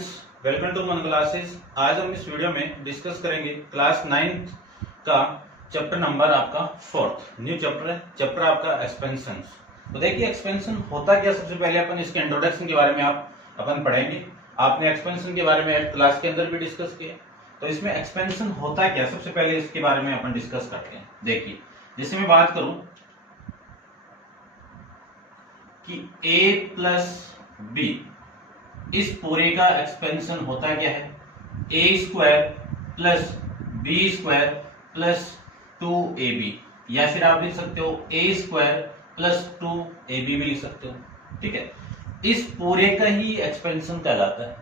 Friends, welcome to मन classes. आज हम इस वीडियो में डिस्कस करेंगे क्लास 9 का चैप्टर नंबर आपका 4th न्यू चैप्टर है। चैप्टर आपका एक्सपेंशन। तो देखिए एक्सपेंशन होता क्या, सबसे पहले अपन इसके इंट्रोडक्शन के बारे में अपन पढ़ेंगे। आपने एक्सपेंशन के बारे में क्लास के अंदर भी डिस्कस किया, तो इसमें एक्सपेंशन होता क्या, सबसे पहले इसके बारे में अपन डिस्कस करते हैं। देखिए जैसे मैं बात करूं कि a प्लस बी, इस पूरे का एक्सपेंशन होता क्या है, A square plus B square plus 2ab, या फिर आप लिख सकते हो ए स्क्वायर प्लस 2ab भी लिख सकते हो। ठीक है, इस पूरे का ही एक्सपेंशन कहलाता है।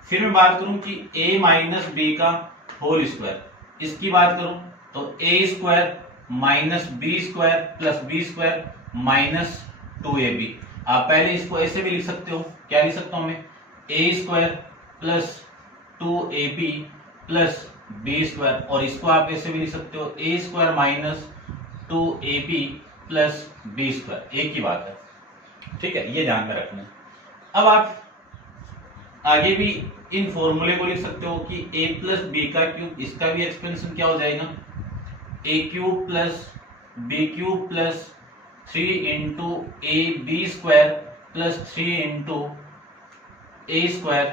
फिर मैं बात करूं कि a माइनस बी का होल स्क्वायर, इसकी बात करूं तो A square minus B square plus B square minus 2ab। आप पहले इसको ऐसे भी लिख सकते हो, क्या लिख सकता हूं मैं, A square plus 2ab plus B square, और इसको आप ऐसे भी लिख सकते हो A square minus 2ab plus B square, एक ही बात है। ठीक है, ये ध्यान में रखना है। अब आप आगे भी इन फॉर्मूले को लिख सकते हो कि a प्लस बी का क्यूब, इसका भी एक्सपेंशन क्या हो जाएगा, a cube plus B cube plus 3 into A B square plus 3 into A square,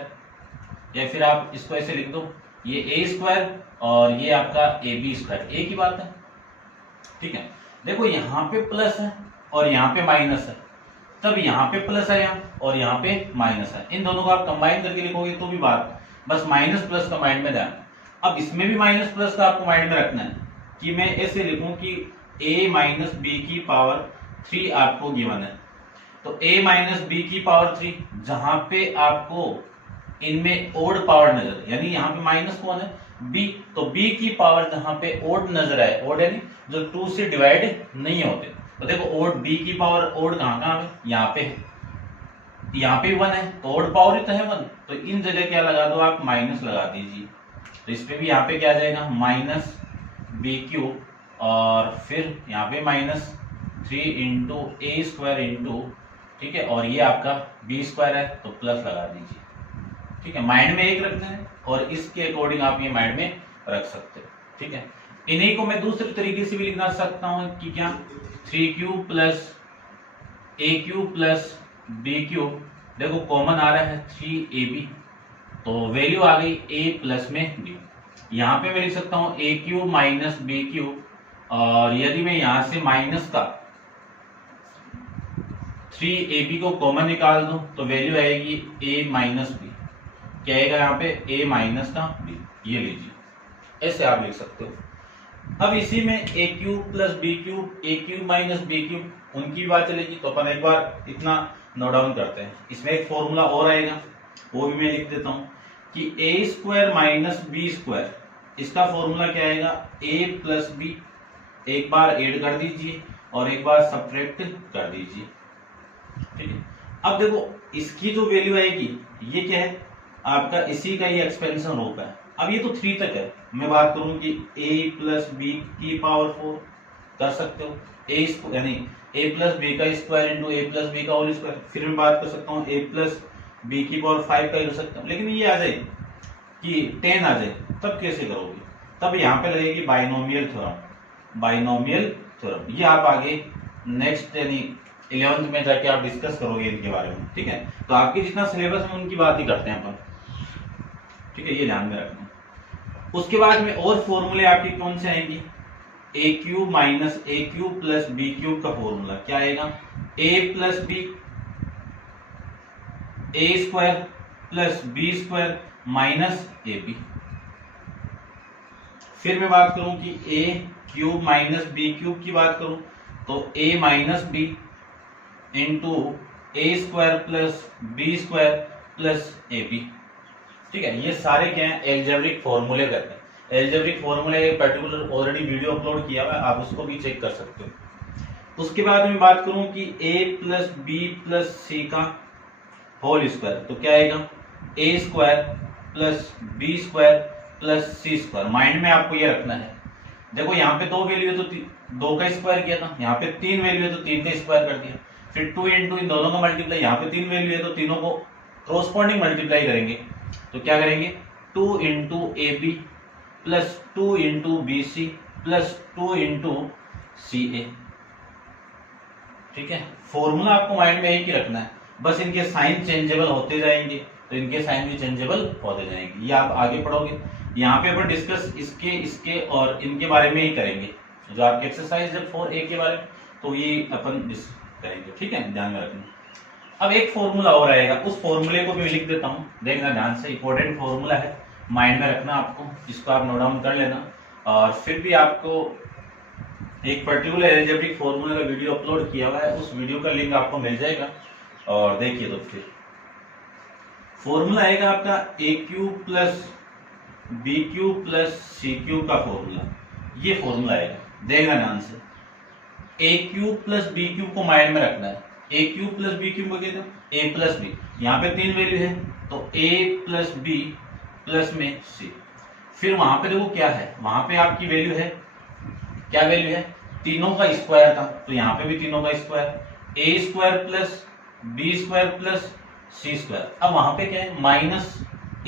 या फिर आप इसको ऐसे लिख दो, ये ए स्क्वायर और ये आपका ए बी स्क्वायर, एक ही बात है। ठीक है, देखो यहाँ पे प्लस है और यहाँ पे माइनस है, तब यहाँ पे प्लस है और यहाँ पे माइनस है, इन दोनों को आप कंबाइन करके लिखोगे तो भी बात, बस माइनस प्लस का माइंड में ध्यान। अब इसमें भी माइनस प्लस का आपको माइंड में रखना है कि मैं ऐसे लिखूं कि a माइनस बी की पावर 3 आपको गिवन है, तो a माइनस बी की पावर 3, जहां पे आपको इनमें ओड पावर नजर, यानी यहाँ पे माइनस कौन है, b, तो b की पावर जहां पे ओड नजर आए, ओड यानी जो 2 से डिवाइड नहीं होते, तो देखो ओड b की पावर ओड कहाँ है, यहाँ पे है, यहाँ पे 1 है, तो ओड पावर ही तो है 1, तो इन जगह क्या लगा दो आप, माइनस लगा दीजिए। तो इस पे भी यहाँ पे क्या आ जाएगा, माइनस बी क्यूब, और फिर यहाँ पे minus 3 into A square into, ठीक है, और ये आपका बी स्क्वायर है तो प्लस लगा दीजिए। ठीक है, माइंड में एक रखना है और इसके अकॉर्डिंग आप ये माइंड में रख सकते हो। ठीक है, इन्हीं को मैं दूसरे तरीके से भी लिखना सकता हूं कि क्या, 3 क्यूब प्लस ए क्यूब प्लस बी क्यूब, देखो कॉमन आ रहा है 3ab, तो वैल्यू आ गई a प्लस में b। यहाँ पे मैं लिख सकता हूँ ए क्यूब माइनस बी क्यूब, और यदि मैं यहां से माइनस का 3ab को कॉमन निकाल दूं तो वैल्यू आएगी a माइनस बी, क्या आएगा यहाँ पे, a माइनस का b, ये लीजिए, ऐसे आप लिख सकते हो। अब इसी में a cube plus B cube, a cube minus B cube, उनकी बात चलेगी, तो अपन एक बार इतना नोट डाउन करते हैं। इसमें एक फॉर्मूला और आएगा, वो भी मैं लिख देता हूं कि ए स्क्वायर माइनस बी स्क्वायर, इसका फॉर्मूला क्या आएगा, a प्लस बी, एक बार ऐड कर दीजिए और एक बार सब्ट्रैक्ट कर दीजिए। ठीक है, अब देखो इसकी जो वैल्यू आएगी ये क्या है, आपका इसी का ये एक्सपेंशन रूप है। अब ये तो 3 तक है, मैं बात करूं कि a प्लस बी की पावर 4 कर सकते हो, a यानी a प्लस बी का square into a plus B का होल स्क्वायर, फिर मैं बात कर सकता हूँ a प्लस बी की पावर 5 का कर सकता हूँ। लेकिन ये आ जाए कि 10 आ जाए, तब कैसे करोगे, तब यहाँ पे लगेगी बाइनोमियल थ्योरम, बाइनोमियल थ्योरम, ये आप आगे नेक्स्ट यानी 11th में जाके आप डिस्कस करोगे इनके बारे में। ठीक है, तो आपके जितना सिलेबस है उनकी बात ही करते हैं अपन। ठीक है, ये ध्यान में रखना। उसके बाद में और फॉर्मूले आपके कौन से आएंगे, A cube minus A cube plus B cube का फॉर्मूला क्या आएगा, A plus B, A square plus B square minus A B. फिर मैं बात करूं कि A cube minus B cube की बात करूं तो A minus B into A square plus B square plus A B. ठीक है, ये सारे क्या है, एल्जेब्रिक फॉर्मूले करते हैं। एल्जेब्रिक फॉर्मूले पर्टिकुलर ऑलरेडी वीडियो अपलोड किया हुआ है, आप उसको भी चेक कर सकते हो। उसके बाद मैं बात करूं कि a plus B plus C का होल स्क्वायर, तो क्या आएगा, A square plus B square plus C square. Mind में आपको ये रखना है, देखो यहाँ पे 2 वैल्यू है तो 2 का स्क्वायर किया था, यहाँ पे 3 वैल्यू है तो 3 का स्क्वायर कर दिया, फिर 2 इंटू इन दोनों का मल्टीप्लाई, यहाँ पे 3 वैल्यू है तो तीनों को क्रॉसपॉन्डिंग मल्टीप्लाई करेंगे, तो क्या करेंगे 2 into A B plus 2 into B C plus 2 into C A. ठीक है, फॉर्मूला आपको माइंड में एक ही रखना है, बस इनके साइन चेंजेबल होते जाएंगे तो इनके साइन भी चेंजेबल होते जाएंगे। ये आप आगे पढ़ोगे, यहाँ पे अपन डिस्कस इसके और इनके बारे में ही करेंगे, जो आपके एक्सरसाइज है 4A के बारे में, तो ये अपन करेंगे। ठीक है, ध्यान में रखना। अब एक फॉर्मूला और आएगा, उस फॉर्मूले को भी लिख देता हूँ, देखना ध्यान से, इंपॉर्टेंट फॉर्मूला है, माइंड में रखना आपको, इसको आप नोट डाउन कर लेना। और फिर भी आपको एक पर्टिकुलर एल्जेब्रिक फॉर्मूला का वीडियो अपलोड किया हुआ है, उस वीडियो का लिंक आपको मिल जाएगा और देखिए। तो फिर फॉर्मूला आएगा आपका A cube plus B cube plus C cube का फॉर्मूला, ये फॉर्मूला आएगा, देखना ध्यान से। A cube plus B cube को माइंड में रखना है, A cube plus B cube वगैरह ए प्लस बी, यहाँ पे 3 वैल्यू है तो ए प्लस बी प्लस में सी। फिर वहां पे देखो क्या है, वहां पे आपकी वैल्यू है, क्या वैल्यू है, तीनों का स्क्वायर था, तो यहाँ पे भी तीनों का square, A square plus B square plus C square. अब वहां पे क्या है, माइनस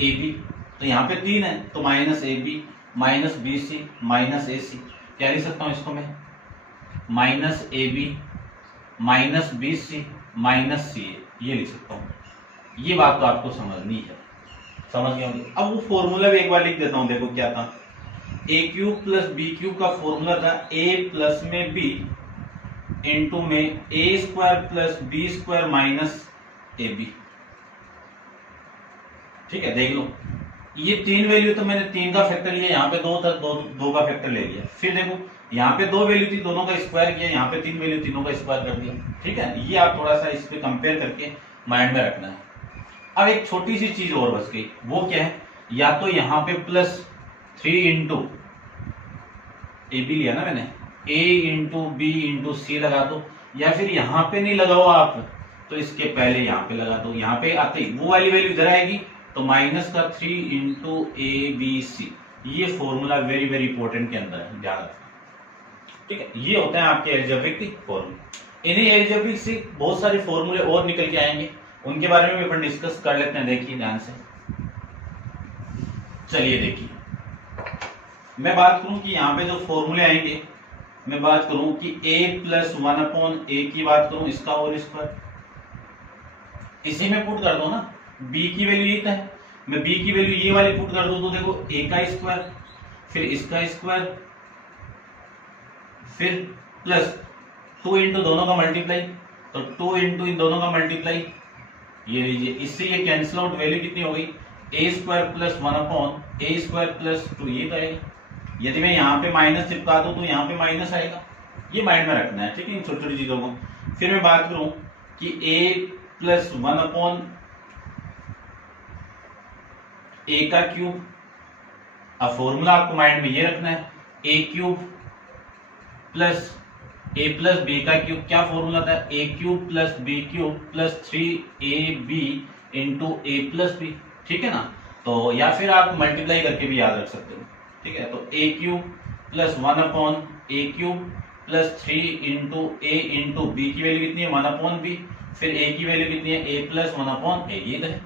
ए बी, तो यहाँ पे 3 है तो minus A B minus B C minus A C. क्या लिख सकता हूं इसको मैं, minus A B minus B C minus C A, ये लिख सकता हूं। ये बात तो आपको समझनी है, समझ गए होंगे। अब वो फॉर्मूला भी एक बार लिख देता हूं, देखो क्या था, A cube plus B cube का फॉर्मूला था ए प्लस में बी इंटू में A square plus B square minus A B. ठीक है, देख लो, ये 3 वैल्यू तो मैंने 3 का फैक्टर लिया, यहाँ पे 2 था, 2 का फैक्टर ले लिया। फिर देखो यहाँ पे 2 वैल्यू थी, दोनों का स्क्वायर किया, यहाँ पे 3 वैल्यू, तीनों का स्क्वायर कर दिया। ठीक है, ये आप थोड़ा सा इस पे कंपेयर करके माइंड में रखना है। अब एक छोटी सी चीज और बच गई, वो क्या है, या तो यहाँ पे प्लस 3 इंटू ए बी लिया ना मैंने, ए इंटू बी इंटू सी लगा दो, या फिर यहाँ पे नहीं लगाओ आप तो इसके पहले यहाँ पे लगा दो। यहाँ पे आते ही वो वाली वैल्यू इधर आएगी तो माइनस का 3 इंटू ए बी सी। ये फॉर्मूला वेरी वेरी इंपॉर्टेंट के अंदर है, ध्यान रखना। ठीक है, ये होते हैं आपके एल्जेब्रिक फॉर्मूले। इन्हीं एल्जेब्रिक से बहुत सारे फॉर्मूले और निकल के आएंगे, उनके बारे में भी अपन डिस्कस कर लेते हैं। देखिए ध्यान से, चलिए देखिए, मैं बात करूं कि यहाँ पे जो फॉर्मूले आएंगे, मैं बात करूं कि a प्लस 1/a की बात करूं, इसका होल स्क्वायर इसी में पुट कर दो ना, b की वैल्यू ये है, मैं b की वैल्यू ये वाली पुट कर दूं तो देखो a का स्क्वायर फिर इसका स्क्वायर फिर प्लस 2 इंटू दोनों का मल्टीप्लाई, तो 2 इंटू इन दोनों का मल्टीप्लाई, ये लीजिए, इससे ये कैंसिल आउट, वैल्यू कितनी हो गई, a square plus 1/a square plus 2, ये तो आएगा। यदि मैं यहाँ पे माइनस चिपका दूं तो यहाँ पे माइनस आएगा, ये माइंड में रखना है। ठीक है, इन छोटी छोटी चीजों को। फिर मैं बात करूं कि a प्लस 1/a का क्यूब, अब फॉर्मूला आपको माइंड में ये रखना है, a cube plus a plus B का क्यूब, क्या फॉर्मूला था, a cube plus B cube plus 3ab into a plus B. ठीक है ना, तो या फिर आप मल्टीप्लाई करके भी याद रख सकते हो। ठीक है, तो a cube plus 1/a cube plus 3 into a into B की वैल्यू कितनी है 1/b, फिर a की वैल्यू कितनी है a प्लस 1/a, ये है।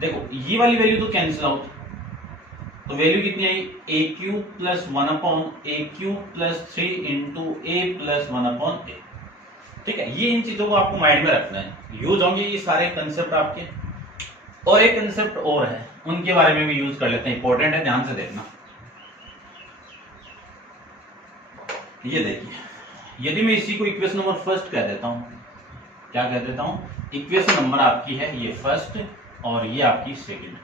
देखो ये वाली वैल्यू तो कैंसिल आउट, तो वैल्यू कितनी आई, a cube plus 1/a cube plus 3 into a plus 1/a। ठीक है, ये इन चीजों को आपको माइंड में रखना है, यूज होंगे ये सारे कंसेप्ट आपके। और एक कंसेप्ट और है, उनके बारे में भी यूज कर लेते हैं, इंपॉर्टेंट है, ध्यान से देखना। ये देखिए, यदि मैं इसी को इक्वेशन नंबर फर्स्ट कह देता हूं, क्या कह देता हूं, इक्वेशन नंबर आपकी है ये फर्स्ट और ये आपकी सेकंड।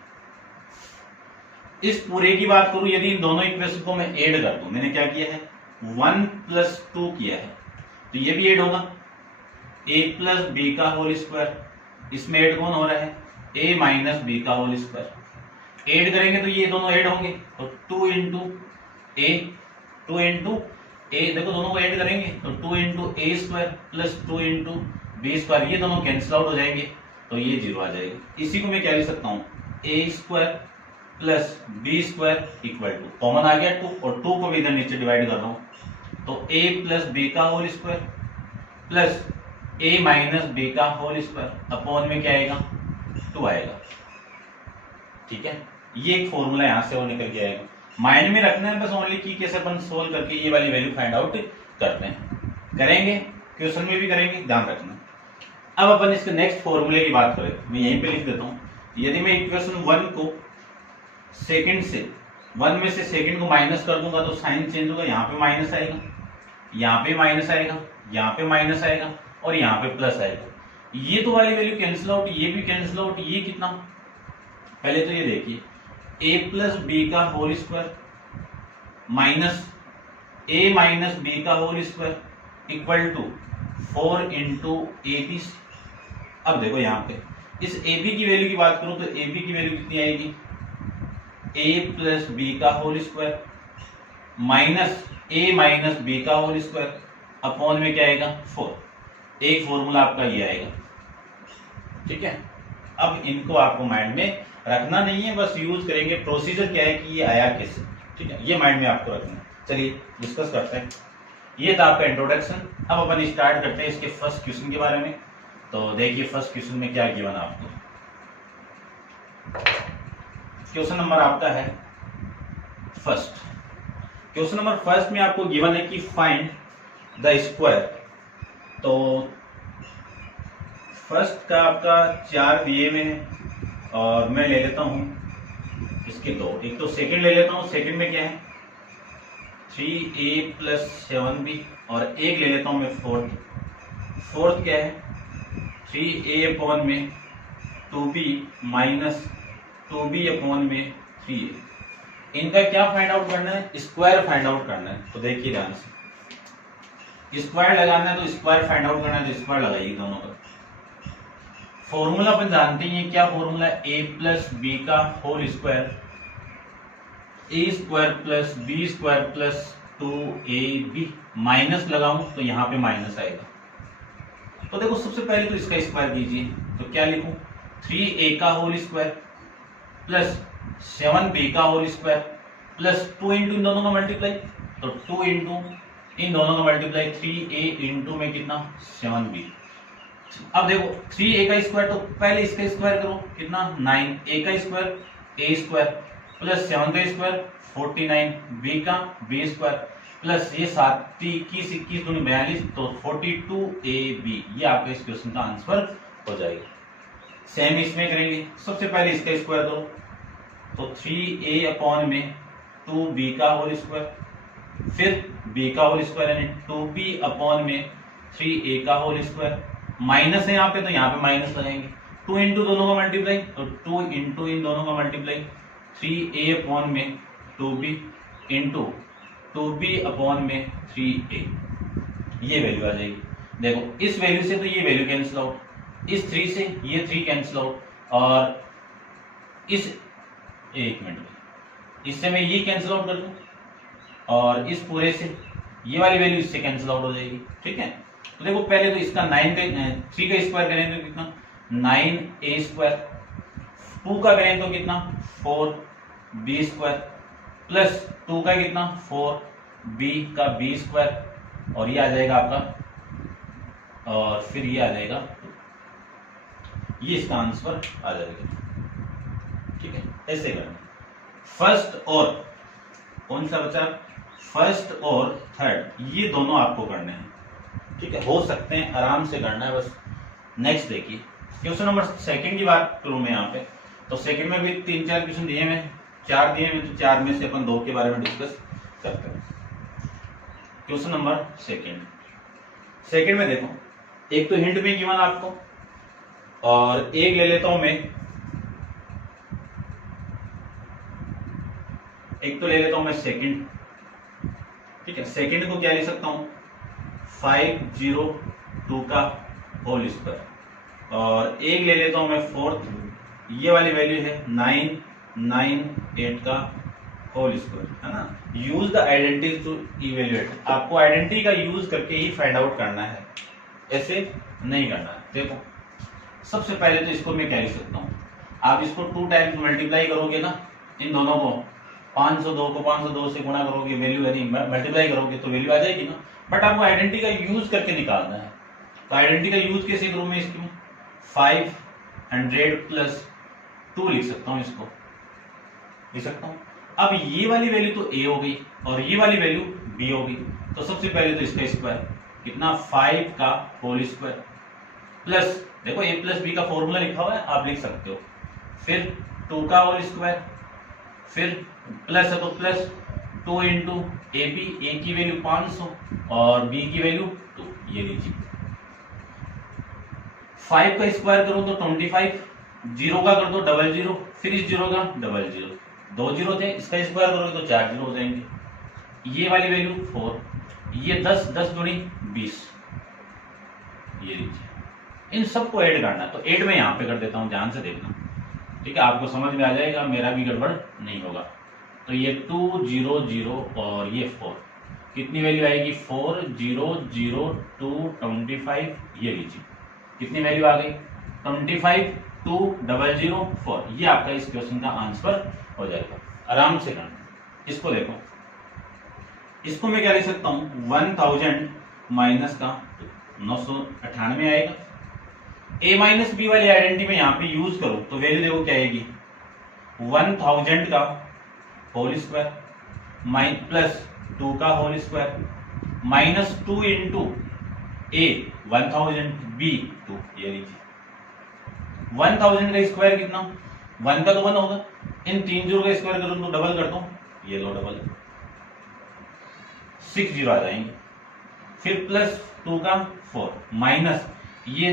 इस पूरे की बात करूं, यदि इन दोनों इक्वेशन को मैं ऐड कर दूं, मैंने क्या किया है 1 प्लस 2 किया है, तो ये भी ऐड होगा, a प्लस बी का होल स्क्वायर, इसमें ऐड कौन हो रहा है a माइनस बी का होल स्क्वायर। ऐड करेंगे तो ये दोनों ऐड होंगे, तो 2 इंटू ए, देखो दोनों को ऐड करेंगे तो 2 into A square plus 2 into B square, ये दोनों कैंसिल आउट हो जाएंगे तो ये 0 आ जाएगा। इसी को मैं क्या लिख सकता हूँ, A square plus B square equal to, common आ गया 2, और 2 को भी इधर नीचे डिवाइड कर रहा हूँ, तो a प्लस बी का whole square plus a minus B का होल स्क्वायर अपॉन में क्या आएगा 2 आएगा। ठीक है, ये एक फॉर्मूला यहाँ से वो निकल के आएगा, माइंड में रखना है बस ओनली की कैसे अपन सोल्व करके ये वाली वैल्यू फाइंड आउट करते हैं, करेंगे क्वेश्चन में भी करेंगे, ध्यान रखना। अब अपन इसके नेक्स्ट फॉर्मूले की बात करें, मैं यहीं पे लिख देता हूँ। यदि मैं इक्वेशन 1 को सेकंड से 1 में से सेकंड को माइनस कर दूंगा तो साइन चेंज होगा, यहाँ पे माइनस आएगा, यहाँ पे माइनस आएगा, यहाँ पे माइनस आएगा और यहाँ पे प्लस आएगा। ये तो वाली वैल्यू कैंसिल आउट, ये भी कैंसिल आउट, ये कितना, पहले तो ये देखिए a प्लस बी का whole square minus a minus B का whole square equal to 4 into A B. अब देखो यहाँ पे इस ए बी की वैल्यू की बात करूं तो ए बी की वैल्यू कितनी आएगी, a प्लस बी का whole square minus a minus B का होल स्क्वायर अपॉन में क्या आएगा 4। एक फॉर्मूला आपका ये आएगा, ठीक है। अब इनको आपको माइंड में रखना नहीं है, बस यूज करेंगे, प्रोसीजर क्या है कि ये आया कैसे, ठीक है, ये माइंड में आपको रखना है। चलिए डिस्कस करते हैं। ये था आपका इंट्रोडक्शन। अब अपन स्टार्ट करते हैं इसके फर्स्ट क्वेश्चन के बारे में। तो देखिए फर्स्ट क्वेश्चन में क्या गिवन आपको, क्वेश्चन नंबर आपका है फर्स्ट। क्वेश्चन नंबर फर्स्ट में आपको गिवन है कि फाइंड द स्क्वायर। तो फर्स्ट का आपका 4 दिए में है और मैं ले लेता हूं इसके 2। एक तो सेकंड ले लेता हूं, सेकंड में क्या है 3a प्लस 7b और एक ले लेता हूं मैं फोर्थ क्या है 3a अपॉन में 2b माइनस 2b अपॉन में 3a। इनका क्या फाइंड आउट करना है, स्क्वायर फाइंड आउट करना है। तो देखिए ध्यान से, स्क्वायर लगाना है तो स्क्वायर फाइंड आउट करना है तो स्क्वायर लगाइए दोनों का। फॉर्मूला अपन जानते हैं क्या फॉर्मूला, a प्लस बी का whole square a square plus B square plus 2ab। Minus लगाऊं तो यहाँ पे माइनस आएगा। तो देखो सबसे पहले तो इसका स्क्वायर कीजिए, तो क्या लिखूं 3a का होल स्क्वायर प्लस 7b का होल स्क्वायर प्लस 2 इंटू इन दोनों का मल्टीप्लाई, तो 2 इंटू इन दोनों का मल्टीप्लाई 3a इंटू में कितना 7b। अब देखो 3a का स्क्वायर तो पहले इसका स्क्वायर करो, कितना 9a का स्क्वायर a स्क्वायर प्लस 7 का स्क्वायर 49 b का b स्क्वायर प्लस ये 7 21 21 दूनी 42 तो 42ab। ये आपका इस क्वेश्चन का आंसर हो जाएगा। सेम इसमें करेंगे, सबसे पहले इसका स्क्वायर करो तो 3a अपॉन में 2b का होल स्क्वायर फिर b का होल स्क्वायर यानी 2b अपॉन में 3a का होल स्क्वायर। माइनस है यहाँ पे तो यहाँ पे माइनस लगाएंगे, 2 इंटू दोनों का मल्टीप्लाई तो 2 इंटू इन दोनों का मल्टीप्लाई 3a अपॉन में 2b इंटू 2b अपॉन में 3a। ये वैल्यू आ जाएगी। देखो इस वैल्यू से तो ये वैल्यू कैंसिल आउट, इस 3 से ये 3 कैंसिल आउट और इस एक मिनट इससे मैं ये कैंसिल आउट कर दूं और इस पूरे से ये वाली वैल्यू इससे कैंसिल आउट हो जाएगी, ठीक है। तो देखो पहले तो इसका 3 का स्क्वायर करें तो कितना 9a स्क्वायर, 2 का करें तो कितना 4b स्क्वायर प्लस 2 का कितना 4b का b स्क्वायर और ये आ जाएगा आपका और फिर ये आ जाएगा, ये इसका आंसर आ जाएगा, ठीक है। ऐसे करना फर्स्ट और कौन सा बचा, फर्स्ट और थर्ड, ये दोनों आपको करने हैं, ठीक है। हो सकते हैं आराम से करना है बस। नेक्स्ट देखिए क्वेश्चन नंबर सेकंड की बात करूं मैं यहाँ पे, तो सेकंड में भी 3-4 क्वेश्चन दिए हैं, 4 दिए हैं तो 4 में से अपन 2 के बारे में डिस्कस करते हैं। क्वेश्चन नंबर सेकंड में देखो एक तो हिंट में गिवन आपको और एक ले लेता हूं मैं, एक तो ले लेता हूं मैं सेकंड, ठीक है। सेकंड को क्या लिख सकता हूं 502 का होल स्क्वायर और एक ले लेता हूं मैं फोर्थ, ये वाली वैल्यू है 998 का होल स्क्वायर, है ना। Use the identity to evaluate, आपको आइडेंटिटी का यूज करके ही फाइंड आउट करना है, ऐसे नहीं करना है। देखो सबसे पहले तो इसको मैं क्या लिख सकता हूँ, आप इसको 2 टाइम्स मल्टीप्लाई करोगे ना, इन दोनों को 502 को 502 से गुणा करोगे, वैल्यू यानी मल्टीप्लाई करोगे तो वैल्यू आ जाएगी ना। बट आपको आइडेंटिटी का यूज करके निकालना है, तो आइडेंटिटी का यूज कैसे करूं मैं, इसमें 500 प्लस 2 लिख सकता हूं इसको, लिख सकता हूं। अब ये वाली वैल्यू तो a हो गई और ये वाली वैल्यू b हो गई, तो सबसे पहले तो इसका स्क्वायर कितना 5 का होल स्क्वायर प्लस, देखो a प्लस बी का फॉर्मूला लिखा हुआ है आप लिख सकते हो, फिर 2 का होल स्क्वायर, फिर प्लस है तो प्लस 2 इंटू ए बी, ए की वैल्यू 500 और बी की वैल्यू 2, ये लीजिए 5 का स्क्वायर करो तो 25, 0 का कर दो 00, फिर इस 0 का 00, 2 0 थे, इसका स्क्वायर करोगे तो 4 0 हो जाएंगे, ये वाली वैल्यू 4, ये 10, 10 गुणी 20, ये लीजिए। इन सबको ऐड करना है तो ऐड में यहां पे कर देता हूं, ध्यान से देखना, ठीक है, आपको समझ में आ जाएगा, मेरा भी गड़बड़ नहीं होगा। तो ये 2 0 0 और ये 4, कितनी वैल्यू आएगी 4 0 0 2 25, ये लीजिए कितनी वैल्यू आ गई 25 2 0 0 4, ये आपका इस क्वेश्चन का आंसर हो जाएगा। आराम से करना, इसको देखो, इसको मैं क्या लिख सकता हूं 1000 माइनस का 998 आएगा। a माइनस बी वाली आइडेंटिटी में यहां पे यूज करो तो वैल्यू देखो क्या आएगी 1000 का होल स्क्वायर प्लस 2 का whole square minus 2 into a 1000 b 2, ये लीजिए 1000 का स्क्वायर कितना 1 का तो 1 होगा, इन 3 जीरो का स्क्वायर करो तो डबल कर दो, ये लो डबल 6 जीरो आ जाएंगे, फिर प्लस 2 का 4 माइनस ये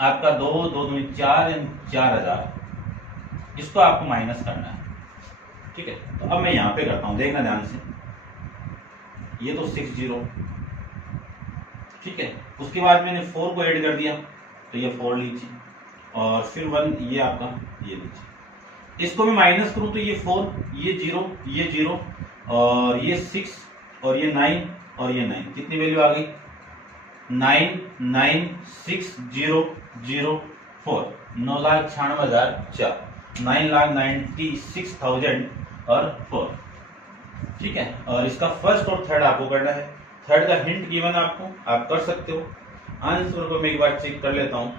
आपका 2 2 4 4000, इसको आपको माइनस करना है, ठीक है। तो अब मैं यहां पे करता हूं, देखना ध्यान से, ये तो 6 जीरो, ठीक है, उसके बाद मैंने 4 को ऐड कर दिया तो ये 4 लीजिए और फिर 1, ये आपका ये लीजिए, इसको मैं माइनस करूं तो ये 4, ये 0, ये 0 और ये 6 और ये 9 और ये 9, कितनी वैल्यू आ गई 996,004, 9,96,004, 9,96,000 और 4, ठीक है। और इसका फर्स्ट और थर्ड आपको करना है, थर्ड का हिंट गिवन आपको, आप कर सकते हो। आंसर को मैं एक बार चेक कर लेता हूं,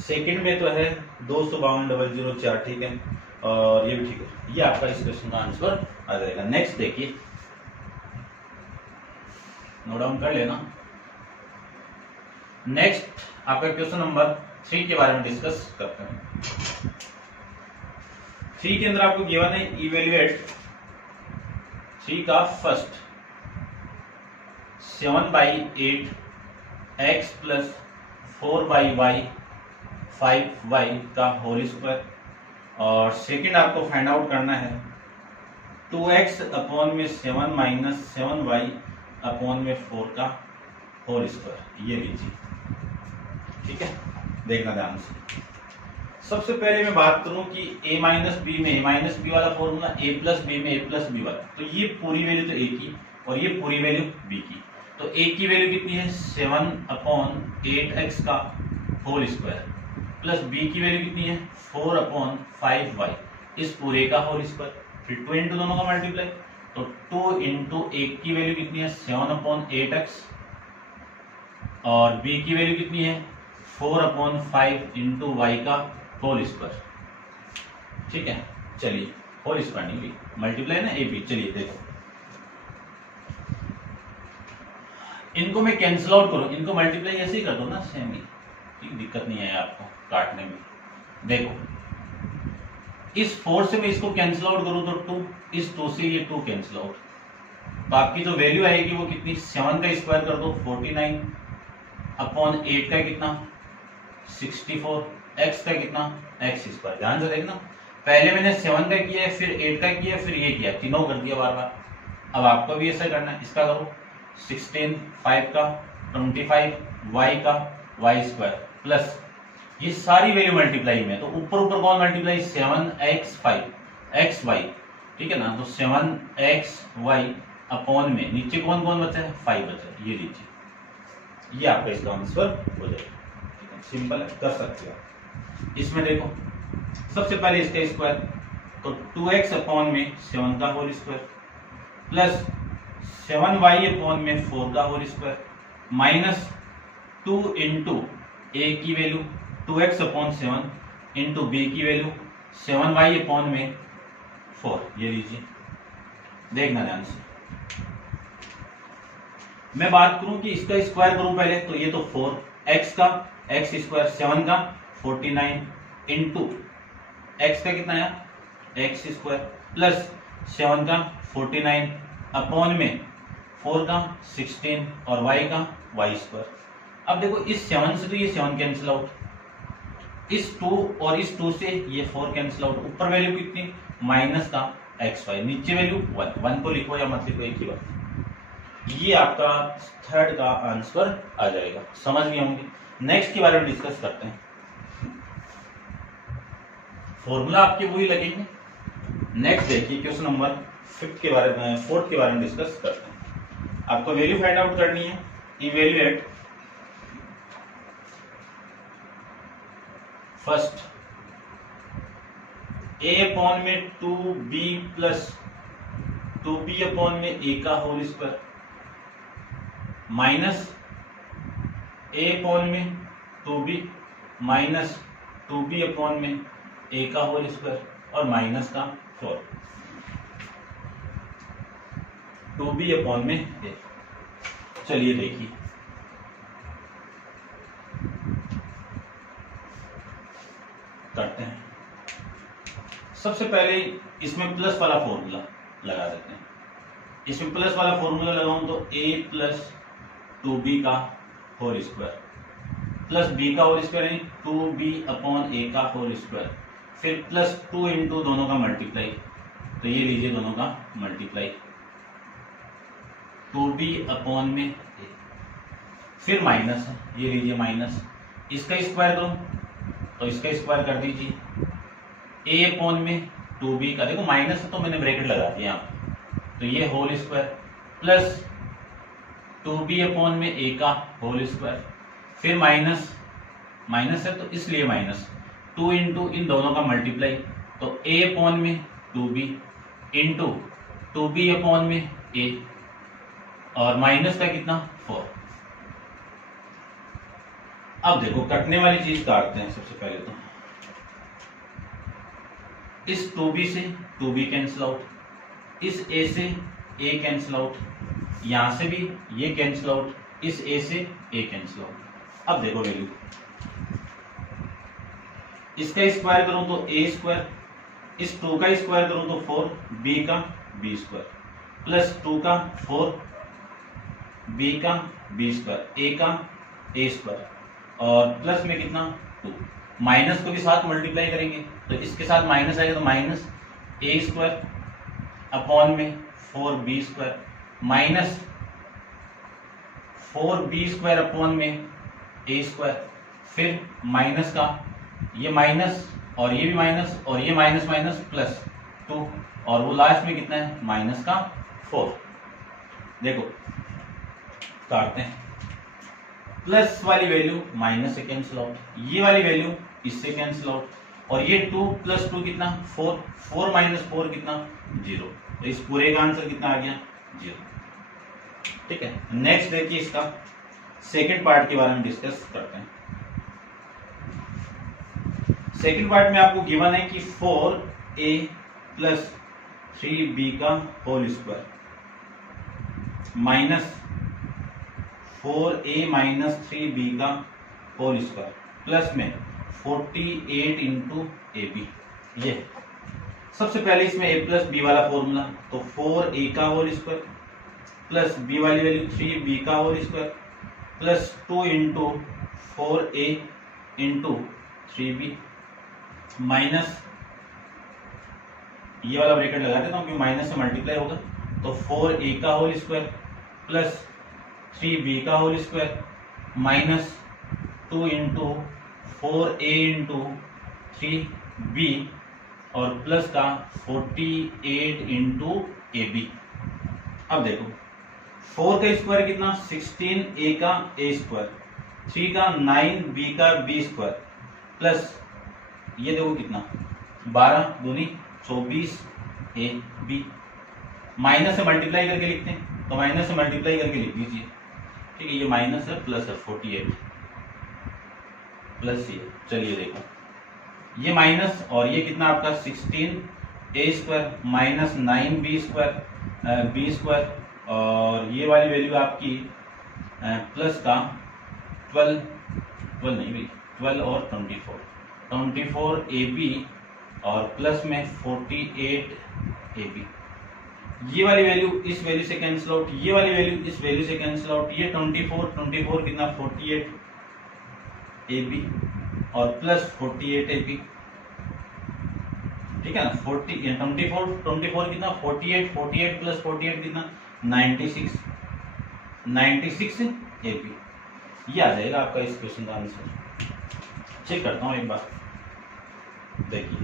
सेकंड में तो है 252,004, ठीक है, और ये भी ठीक है, ये आपका इस क्वेश्चन का आंसर आ जाएगा। नेक्स्ट देखिए, नोट डाउन कर लेना। नेक्स्ट आपका क्वेश्चन नंबर 3 के बारे में डिस्कस करते हैं। 3 के अंदर आपको गिवन है इवेल्युएट 3 का first 7/8 x plus 4y 5y का होल स्क्वायर, और सेकंड आपको फाइंड आउट करना है 2x अपॉन में 7 माइनस 7y अपॉन में 4 का होल स्क्वायर, ये लीजिए, ठीक है। देखना ध्यान से, सबसे पहले मैं बात करूं कि a माइनस बी में a माइनस बी वाला फॉर्मूला a प्लस बी में a प्लस बी वाला, तो ये पूरी वैल्यू तो a की और ये पूरी वैल्यू b की, तो a की वैल्यू कितनी है 7/8x का होल स्क्वायर प्लस b की वैल्यू कितनी है 4/5y इस पूरे का होल स्क्वायर, फिर 2 इंटू दोनों का मल्टीप्लाई, तो 2 इंटू एक की वैल्यू कितनी है 7/8x और b की वैल्यू कितनी है 4/5 इंटू y का होल स्क्वायर, ठीक है। चलिए होल स्क्वायर नहीं मल्टीप्लाई ना ab, चलिए देखो इनको मैं कैंसिल आउट करूं, इनको मल्टीप्लाई ऐसे ही कर दो ना सेम ही, ठीक, दिक्कत नहीं है आपको काटने में। देखो इस 4 से मैं इसको कैंसिल आउट करूं तो 2, इस 2 से ये 2 कैंसिल आउट, तो आपकी जो वैल्यू आएगी वो कितनी 7 का स्क्वायर कर दो 49 अपॉन 8 का कितना 64, x का कितना x स्क्वायर, ध्यान से देखना, पहले मैंने 7 का किया है, फिर 8 का किया, फिर ये किया, तीनों कर दिया बार बार। अब आपको भी ऐसा करना है, इसका करो 16 5 का 25 y का y स्क्वायर प्लस ये सारी वैल्यू मल्टीप्लाई में, तो ऊपर ऊपर कौन मल्टीप्लाई 7x5 xy, ठीक है ना, तो 7xy अपॉन में नीचे कौन कौन बचा है 5 बचा है, ये लीजिए, ये आपका इसका आंसर हो जाएगा, ठीक है, सिंपल है, कर सकते हो। इसमें देखो सबसे पहले इसका स्क्वायर, तो 2x अपॉन में 7 का whole square plus 7y upon में 4 का whole square minus 2 into a की value 2x upon 7 into B की वैल्यू 7y अपॉन में 4, ये लीजिए, देखना ध्यान से। मैं बात करूं कि इसका स्क्वायर करूं पहले, तो ये तो 4x का x स्क्वायर 7 का 49 इंटू x का कितना आया x स्क्वायर प्लस 7 का 49 अपॉन में 4 का 16 और y का y स्क्वायर। अब देखो इस 7 से तो ये 7 कैंसिल आउट, इस 2 और इस 2 से ये 4 कैंसिल आउट, ऊपर वैल्यू कितनी माइनस का xy, नीचे वैल्यू 1 को लिखो या मत लिखो एक ही बात। ये आपका थर्ड का आंसर आ जाएगा, समझ गए होंगे। नेक्स्ट के बारे में डिस्कस करते हैं। फॉर्मूला आपके वही लगेंगे। नेक्स्ट देखिए क्वेश्चन नंबर 4 के बारे में डिस्कस करते हैं। आपको वैल्यू फाइंड आउट करनी है। इवेल्युएट फर्स्ट a अपॉन में 2b प्लस 2b अपॉन में a का whole square minus a upon में 2b माइनस 2b अपॉन में a का होल स्क्वायर और माइनस का 4 2b अपॉन में a। चलिए देखिए, करते हैं। सबसे पहले इसमें प्लस वाला फॉर्मूला लगा देते हैं। इसमें प्लस वाला फॉर्मूला लगाऊं तो a प्लस 2b का होल स्क्वायर प्लस b का होल स्क्वायर यानी 2b अपॉन a का होल स्क्वायर, फिर प्लस 2 इंटू दोनों का मल्टीप्लाई, तो ये लीजिए दोनों का मल्टीप्लाई 2b अपॉन में a, फिर माइनस, ये लीजिए माइनस, इसका स्क्वायर करूं तो इसका स्क्वायर कर दीजिए a अपॉन में 2b का, देखो माइनस है तो मैंने ब्रैकेट लगा दिया यहाँ, तो ये whole square plus 2b upon में a का होल स्क्वायर, फिर माइनस, माइनस है तो इसलिए माइनस 2 इंटू इन दोनों का मल्टीप्लाई, तो a अपॉन में 2b इंटू 2b अपॉन में a और माइनस का कितना 4। अब देखो कटने वाली चीज काटते हैं। सबसे पहले तो इस 2b से 2b कैंसिल आउट, इस a से a कैंसिल आउट, यहां से भी ये कैंसिल आउट, इस a से a कैंसिल आउट। अब देखो वैल्यू, इसका स्क्वायर करूं तो a स्क्वायर, इस 2 का स्क्वायर करूं तो 4 b का b स्क्वायर प्लस 2 का 4 b का b स्क्वायर a का a स्क्वायर और प्लस में कितना 2, माइनस को भी साथ मल्टीप्लाई करेंगे तो इसके साथ माइनस आएगा तो माइनस a स्क्वायर अपॉन में 4b square minus 4b square upon में a स्क्वायर, फिर माइनस का ये माइनस और ये भी माइनस और ये माइनस माइनस प्लस 2 और वो लास्ट में कितना है माइनस का 4। देखो काटते हैं, प्लस वाली वैल्यू माइनस से कैंसिल आउट, ये वाली वैल्यू इससे कैंसिल आउट और ये 2 प्लस 2 कितना 4, 4 माइनस 4 कितना 0, तो इस पूरे का आंसर कितना आ गया 0। ठीक है, नेक्स्ट देखिए इसका सेकंड पार्ट के बारे में डिस्कस करते हैं। सेकंड पार्ट में आपको गिवन है कि 4a प्लस 3b का whole square minus 4a minus 3b का होल स्क्वायर प्लस में 48 इंटू ab। ये सबसे पहले इसमें a प्लस b वाला फॉर्मूला, तो 4a का होल स्क्वायर प्लस b वाली वैल्यू 3b का whole square plus 2 into 4a into 3b minus, ये वाला ब्रैकेट लगा देता हूँ क्योंकि माइनस से मल्टीप्लाई होगा, तो 4a का होल स्क्वायर प्लस 3b का whole square minus 2 into 4a into 3b और प्लस का 48 इंटू ab। अब देखो 4 का स्क्वायर कितना 16a का a स्क्वायर, 3 का 9b का b स्क्वायर प्लस ये देखो कितना 12 दूनी 24 ab, माइनस से मल्टीप्लाई करके लिखते हैं तो माइनस से मल्टीप्लाई करके लिख दीजिए। ठीक है, ये माइनस है प्लस है 48 प्लस ये, चलिए देखो ये माइनस और ये कितना आपका 16a² माइनस 9b² b² और ये वाली वैल्यू आपकी प्लस का 12 नहीं भाई 12 और 24ab और प्लस में 48ab। ये वाली वैल्यू इस वैल्यू से कैंसिल आउट, ये वाली वैल्यू इस वैल्यू से कैंसिल आउट, ये 24 कितना 48ab और प्लस 48ab, ठीक है ना। 24 कितना 48 प्लस 48 कितना 96ab। ये आ जाएगा आपका इस क्वेश्चन का आंसर। चेक करता हूं एक बार, देखिए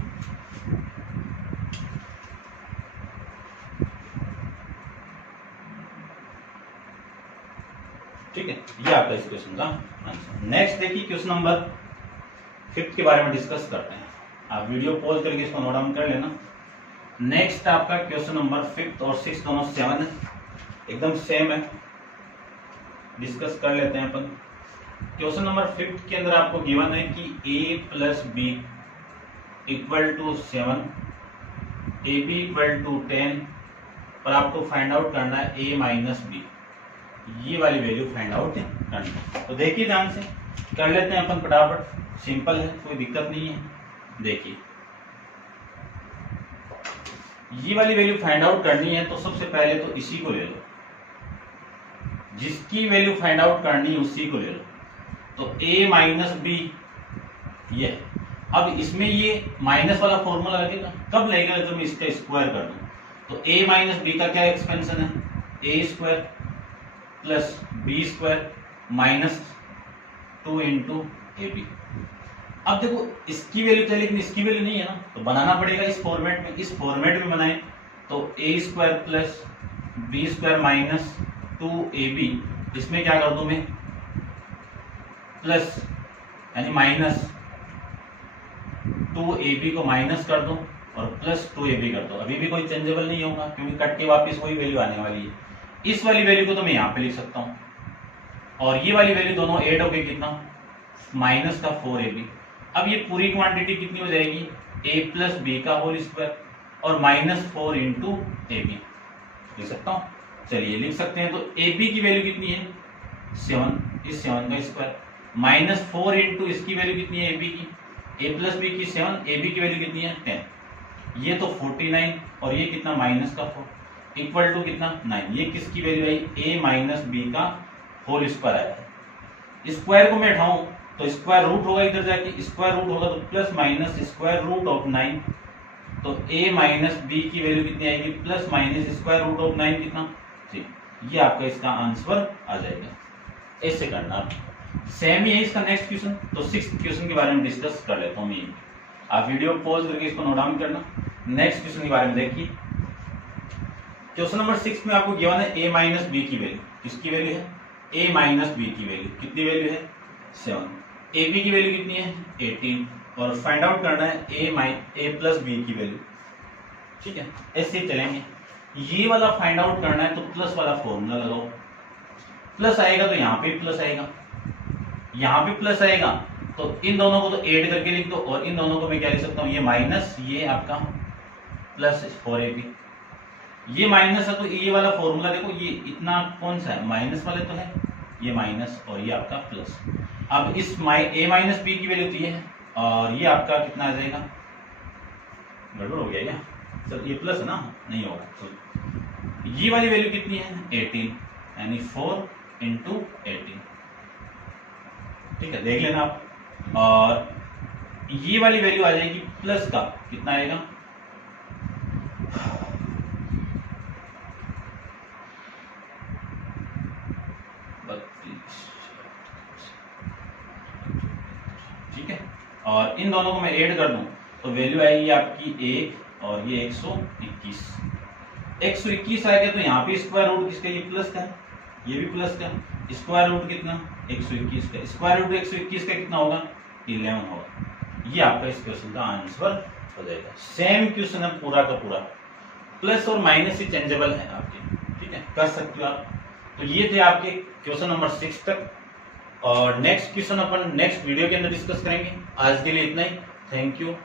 ठीक है, ये आपका इस क्वेश्चन का आंसर। नेक्स्ट देखिए क्वेश्चन नंबर 5 के बारे में डिस्कस करते हैं। आप वीडियो पॉज करके इसको नोट डाउन कर लेना। नेक्स्ट आपका क्वेश्चन नंबर 5 और 6 दोनों 7 है, एकदम सेम है, डिस्कस कर लेते हैं अपन। क्वेश्चन नंबर 5 के अंदर आपको गिवन है कि a plus B equal to 7, ab equal to 10 और आपको फाइंड आउट करना है a माइनस बी, ये वाली वैल्यू फाइंड आउट करनी है। तो देखिए ध्यान से कर लेते हैं अपन फटाफट, सिंपल है, कोई दिक्कत नहीं है। देखिए ये वाली वैल्यू फाइंड आउट करनी है तो सबसे पहले तो इसी को ले लो, जिसकी वैल्यू फाइंड आउट करनी है उसी को ले लो। तो a माइनस बी ये, अब इसमें ये माइनस वाला फॉर्मूला लगेगा, कब लगेगा जब मैं इसका स्क्वायर कर दूं। तो a माइनस बी का क्या एक्सपेंशन है, a² plus b² minus 2 into ab। अब देखो इसकी वैल्यू है लेकिन इसकी वैल्यू नहीं है ना, तो बनाना पड़ेगा इस फॉर्मेट में। इस फॉर्मेट में बनाए तो a² plus b² minus 2ab, इसमें क्या कर दूं मैं प्लस यानी माइनस 2ab को माइनस कर दो और प्लस 2ab कर दो। अभी भी कोई चेंजेबल नहीं होगा क्योंकि कट के वापस वही वैल्यू आने वाली है। इस वाली वैल्यू को तो मैं यहाँ पे लिख सकता हूँ और ये वाली वैल्यू दोनों ऐड हो गई कितना माइनस का 4ab। अब ये पूरी क्वांटिटी कितनी हो जाएगी a प्लस बी का होल स्क्वायर और माइनस 4 इंटू ab लिख सकता हूँ। चलिए लिख सकते हैं। तो ab की वैल्यू कितनी है 7, इस 7 का स्क्वायर माइनस 4 इंटू इसकी वैल्यू कितनी है ab की, a प्लस बी की 7, ab की वैल्यू कितनी है 10, ये तो 49 और ये कितना माइनस का 4 इक्वल टू कितना 9। ये किसकी वैल्यू आई a माइनस बी का होल स्क्वायर आया है। स्क्वायर को मैं उठाऊं तो स्क्वायर रूट होगा, इधर जाके स्क्वायर रूट होगा तो plus minus square root of 9। तो a माइनस बी की वैल्यू कितनी आएगी plus minus square root of 9 कितना 3। ये आपका इसका आंसर आ जाएगा। ऐसे करना आप। सेम ही है इसका नेक्स्ट क्वेश्चन। तो 6th क्वेश्चन के बारे में डिस्कस कर लेता हूँ मैं। आप वीडियो पॉज करके इसको नोट डाउन करना। नेक्स्ट क्वेश्चन के बारे में देखिए। क्वेश्चन नंबर 6 में आपको गिवन है a माइनस बी की वैल्यू, किसकी वैल्यू है a माइनस बी की वैल्यू, कितनी वैल्यू है 7, ab की वैल्यू कितनी है 18 और फाइंड आउट करना है a प्लस बी की वैल्यू। ठीक है, ऐसे ही चलेंगे। ये वाला फाइंड आउट करना है तो प्लस वाला फॉर्मूला लगाओ, प्लस आएगा तो यहाँ पे प्लस आएगा, यहाँ पे प्लस आएगा तो इन दोनों को तो ऐड करके लिख दो और इन दोनों को मैं क्या लिख सकता हूँ ये माइनस, ये आपका प्लस 4ab। ये माइनस है तो ये वाला फॉर्मूला देखो, ये इतना कौन सा है माइनस वाले तो है, ये माइनस और ये आपका प्लस। अब इस a माइनस बी की वैल्यू तो ये है और ये आपका कितना आ जाएगा, गड़बड़ हो गया क्या, चल ये प्लस है ना, नहीं होगा। तो ये वाली वैल्यू कितनी है 18 यानी 4 इंटू 18। ठीक है, देख लेना आप। और ये वाली वैल्यू आ जाएगी प्लस का कितना आएगा 32। ठीक है, और इन दोनों को मैं ऐड कर दूं तो वैल्यू आएगी आपकी 1 और ये 121। 121 आएगा तो यहाँ पे स्क्वायर रूट किसका, ये प्लस का है, ये भी प्लस का। स्क्वायर रूट कितना 121 का, स्क्वायर रूट 121 का कितना होगा 11 होगा। ये आपका इस क्वेश्चन का आंसर हो जाएगा। सेम क्वेश्चन है पूरा का पूरा, प्लस और माइनस ही चेंजेबल है आपके। ठीक है, कर सकते हो आप। तो ये थे आपके क्वेश्चन नंबर 6 तक और नेक्स्ट क्वेश्चन अपन नेक्स्ट वीडियो के अंदर डिस्कस करेंगे। आज के लिए इतना ही, थैंक यू।